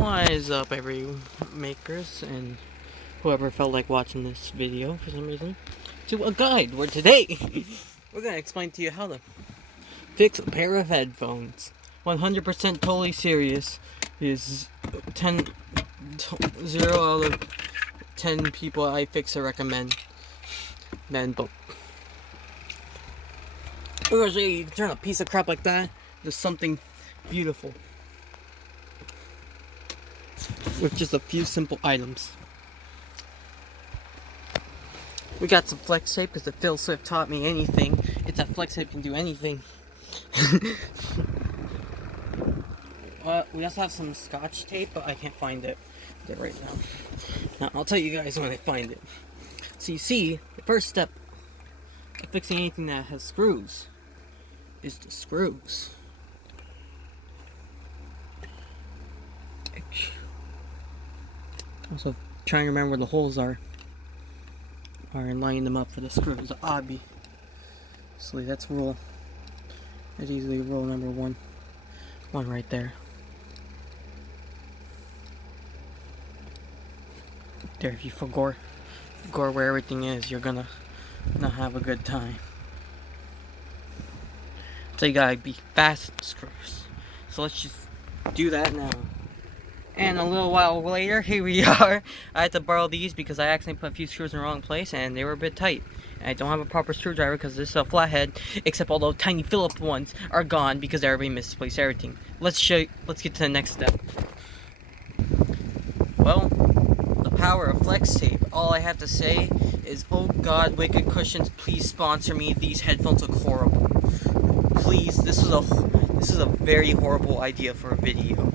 What is up, every makers and whoever felt like watching this video for some reason, to a guide where today we're going to explain to you how to fix a pair of headphones. 100% totally serious. Is 0 out of 10 people I fix or recommend. Then boom. We're going to show you can turn a piece of crap like that into something beautiful with just a few simple items. We got some flex tape because if Phil Swift taught me anything, it's that flex tape can do anything. We also have some scotch tape, but I can't find it right now. Now I'll tell you guys when I find it. So you see, the first step of fixing anything that has screws is the screws. Also, trying to remember where the holes are and lining them up for the screws. Obviously, that's easily rule number one right there. There, if you forgot where everything is, you're gonna not have a good time. So you gotta be fast with the screws. So let's just do that now. And a little while later, here we are. I had to borrow these because I accidentally put a few screws in the wrong place and they were a bit tight. And I don't have a proper screwdriver because this is a flathead, except all those tiny Phillips ones are gone because everybody misplaced everything. Let's get to the next step. Well, the power of flex tape. All I have to say is, oh God, Wicked Cushions, please sponsor me. These headphones look horrible. Please, this is a very horrible idea for a video.